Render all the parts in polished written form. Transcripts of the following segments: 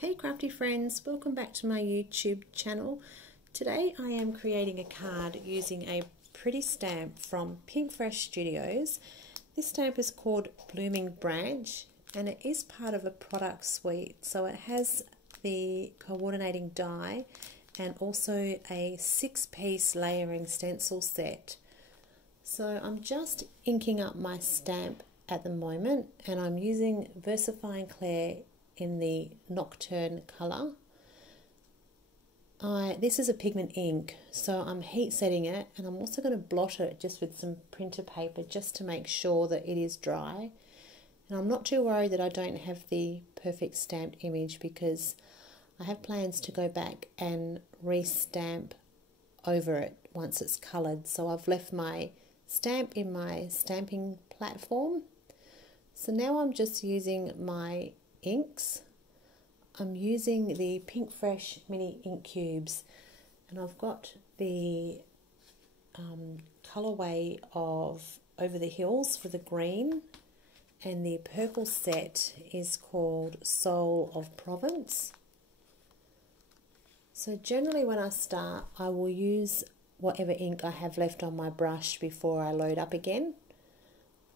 Hey crafty friends, welcome back to my YouTube channel. Today I am creating a card using a pretty stamp from Pinkfresh Studios. This stamp is called Blooming Branch and it is part of a product suite. So it has the coordinating die and also a 6-piece layering stencil set. So I'm just inking up my stamp at the moment and I'm using Versifying Clair in the Nocturne colour. This is a pigment ink, so I'm heat setting it, and I'm also going to blot it just with some printer paper just to make sure that it is dry. And I'm not too worried that I don't have the perfect stamped image because I have plans to go back and re-stamp over it once it's coloured. So I've left my stamp in my stamping platform. So now I'm just using my inks. I'm using the Pinkfresh mini ink cubes, and I've got the colourway of Over the Hills for the green, and the purple set is called Soul of Provence. So generally when I start, I will use whatever ink I have left on my brush before I load up again.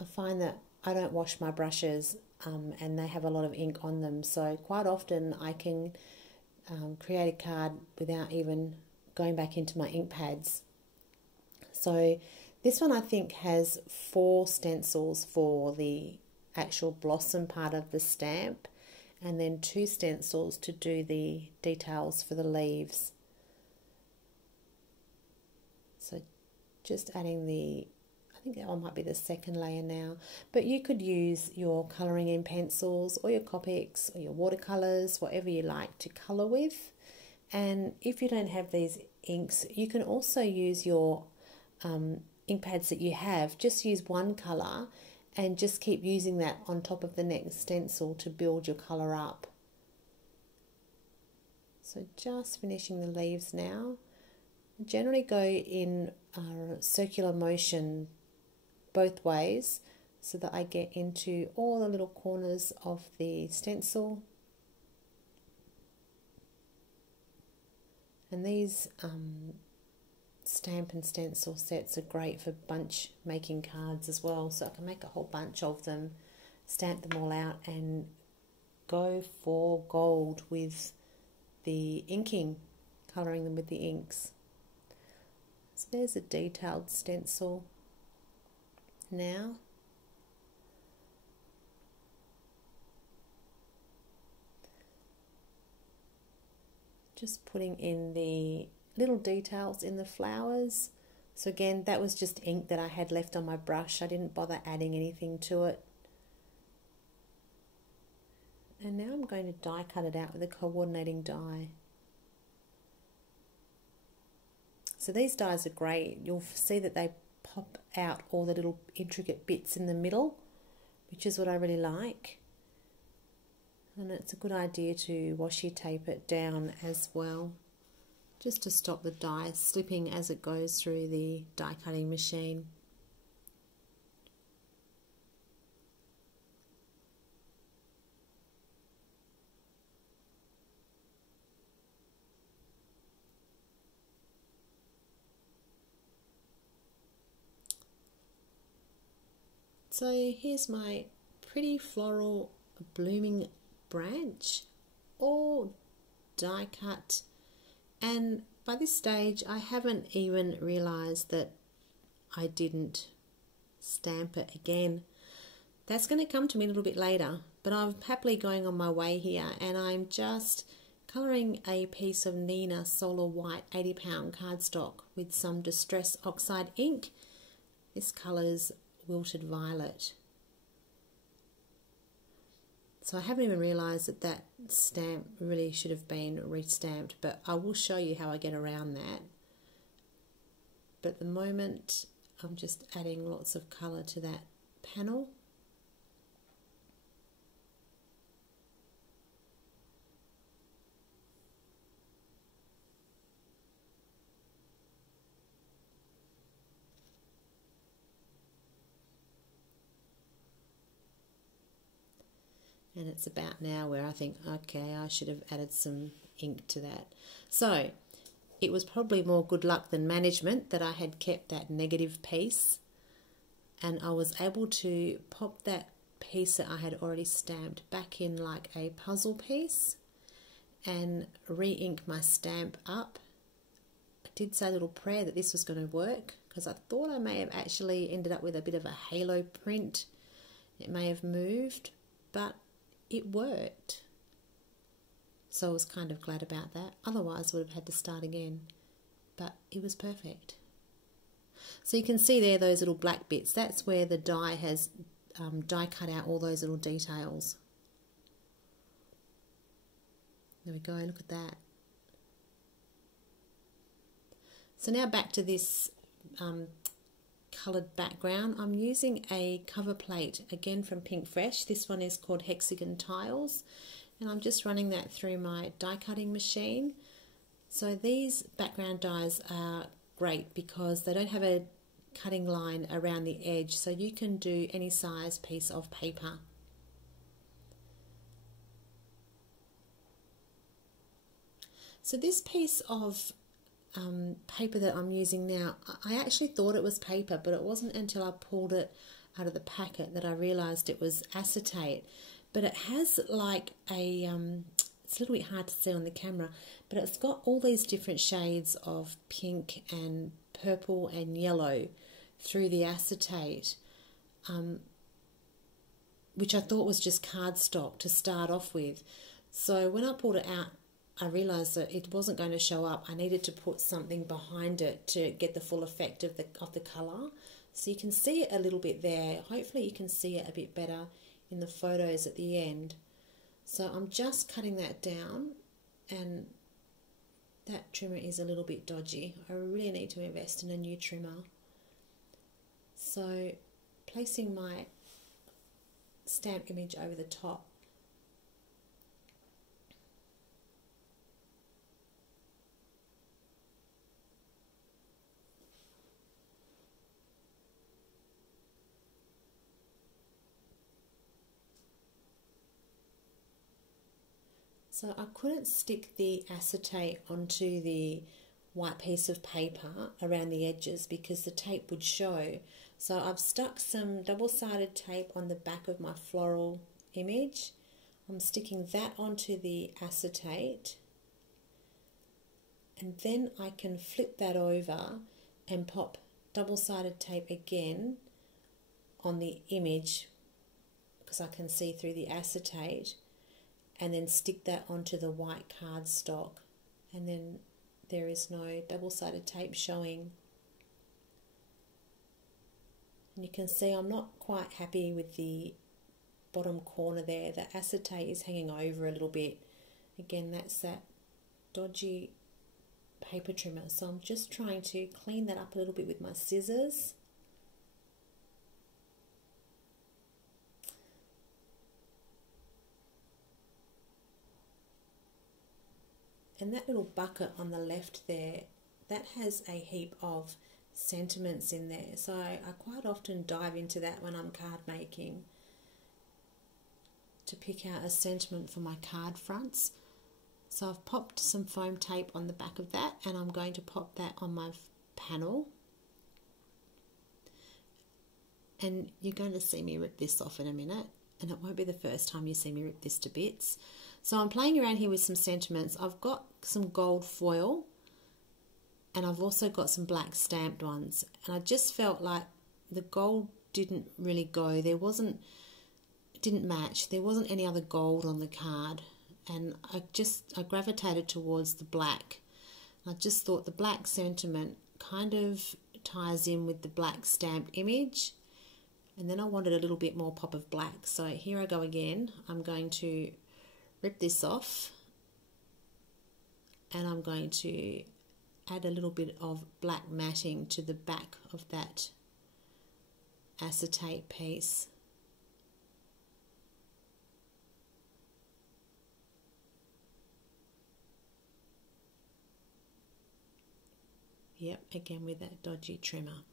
I find that I don't wash my brushes and they have a lot of ink on them, so quite often I can create a card without even going back into my ink pads. So this one I think has 4 stencils for the actual blossom part of the stamp, and then 2 stencils to do the details for the leaves. So just adding I think that one might be the second layer now, but you could use your colouring in pencils or your Copics or your watercolours, whatever you like to colour with. And if you don't have these inks, you can also use your ink pads that you have. Just use one colour and just keep using that on top of the next stencil to build your colour up. So just finishing the leaves now. Generally go in circular motion both ways so that I get into all the little corners of the stencil. And these stamp and stencil sets are great for bunch making cards as well, so I can make a whole bunch of them, stamp them all out and go for gold with the inking, colouring them with the inks. So there's a detailed stencil now. Just putting in the little details in the flowers. So again, that was just ink that I had left on my brush. I didn't bother adding anything to it. And now I'm going to die cut it out with a coordinating die. So these dies are great. You'll see that they pop out all the little intricate bits in the middle, which is what I really like. And it's a good idea to washi tape it down as well, just to stop the die slipping as it goes through the die cutting machine. So here's my pretty floral blooming branch, all die cut, and by this stage I haven't even realized that I didn't stamp it again. That's going to come to me a little bit later, but I'm happily going on my way here, and I'm just colouring a piece of Nina Solar White 80-pound cardstock with some Distress Oxide ink. This colour's Wilted Violet. So I haven't even realised that that stamp really should have been restamped, but I will show you how I get around that. But at the moment I'm just adding lots of colour to that panel. And it's about now where I think, okay, I should have added some ink to that. So it was probably more good luck than management that I had kept that negative piece, and I was able to pop that piece that I had already stamped back in like a puzzle piece and re-ink my stamp up. I did say a little prayer that this was going to work, because I thought I may have actually ended up with a bit of a halo print. It may have moved, but it worked. So I was kind of glad about that. Otherwise I would have had to start again, but it was perfect. So you can see there those little black bits. That's where the die has die cut out all those little details. There we go, look at that. So now back to this coloured background. I'm using a cover plate again from Pinkfresh. This one is called Hexagon Tiles, and I'm just running that through my die cutting machine. So these background dies are great because they don't have a cutting line around the edge, so you can do any size piece of paper. So this piece of paper that I'm using now, I actually thought it was paper, but it wasn't until I pulled it out of the packet that I realised it was acetate. But it has like a, it's a little bit hard to see on the camera, but it's got all these different shades of pink and purple and yellow through the acetate, which I thought was just cardstock to start off with. So when I pulled it out, I realised that it wasn't going to show up. I needed to put something behind it to get the full effect of the colour. So you can see it a little bit there. Hopefully you can see it a bit better in the photos at the end. So I'm just cutting that down, and that trimmer is a little bit dodgy. I really need to invest in a new trimmer. So placing my stamp image over the top. So I couldn't stick the acetate onto the white piece of paper around the edges because the tape would show. So I've stuck some double-sided tape on the back of my floral image. I'm sticking that onto the acetate, and then I can flip that over and pop double-sided tape again on the image because I can see through the acetate, and then stick that onto the white cardstock, and then there is no double-sided tape showing. And you can see I'm not quite happy with the bottom corner there. The acetate is hanging over a little bit. Again, that's that dodgy paper trimmer. So I'm just trying to clean that up a little bit with my scissors. And that little bucket on the left there, that has a heap of sentiments in there. So I quite often dive into that when I'm card making to pick out a sentiment for my card fronts. So I've popped some foam tape on the back of that, and I'm going to pop that on my panel. And you're going to see me rip this off in a minute, and it won't be the first time you see me rip this to bits. So I'm playing around here with some sentiments. I've got some gold foil, and I've also got some black stamped ones. And I just felt like the gold didn't really go. It didn't match. There wasn't any other gold on the card. And I gravitated towards the black. I just thought the black sentiment kind of ties in with the black stamped image. And then I wanted a little bit more pop of black. So here I go again. I'm going to rip this off, and I'm going to add a little bit of black matting to the back of that acetate piece. Yep, again with that dodgy trimmer.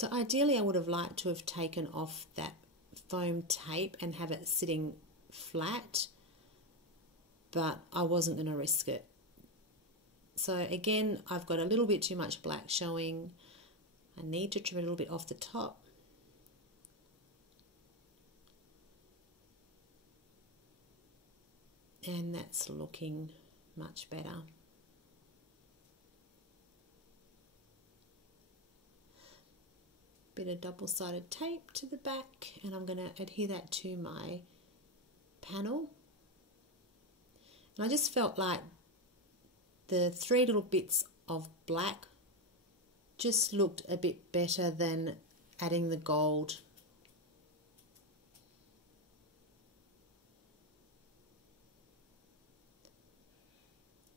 So ideally I would have liked to have taken off that foam tape and have it sitting flat, but I wasn't going to risk it. So again, I've got a little bit too much black showing. I need to trim a little bit off the top. And that's looking much better. Bit of double-sided tape to the back, and I'm going to adhere that to my panel. And I just felt like the 3 little bits of black just looked a bit better than adding the gold.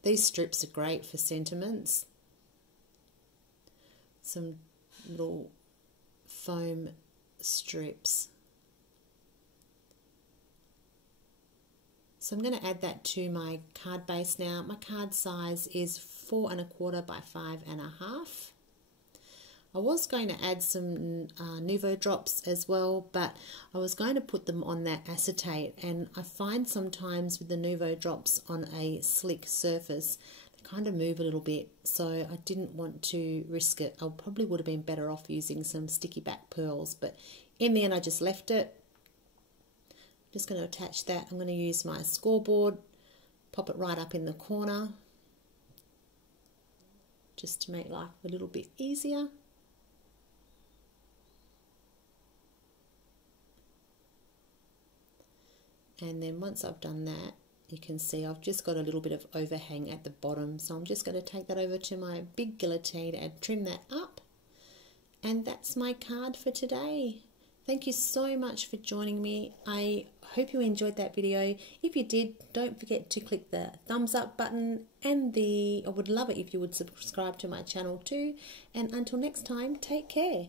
These strips are great for sentiments. Some little foam strips. So I'm going to add that to my card base now. My card size is 4 1/4 by 5 1/2. I was going to add some Nuvo drops as well, but I was going to put them on that acetate, and I find sometimes with the Nuvo drops on a slick surface, they kind of move a little bit, so I didn't want to risk it. I probably would have been better off using some sticky back pearls, but in the end I just left it. I'm just going to attach that. I'm going to use my scoreboard, pop it right up in the corner, just to make life a little bit easier. And then once I've done that, you can see I've just got a little bit of overhang at the bottom. So I'm just going to take that over to my big guillotine and trim that up. And that's my card for today. Thank you so much for joining me. I hope you enjoyed that video. If you did, don't forget to click the thumbs up button, and I would love it if you would subscribe to my channel too. And until next time, take care.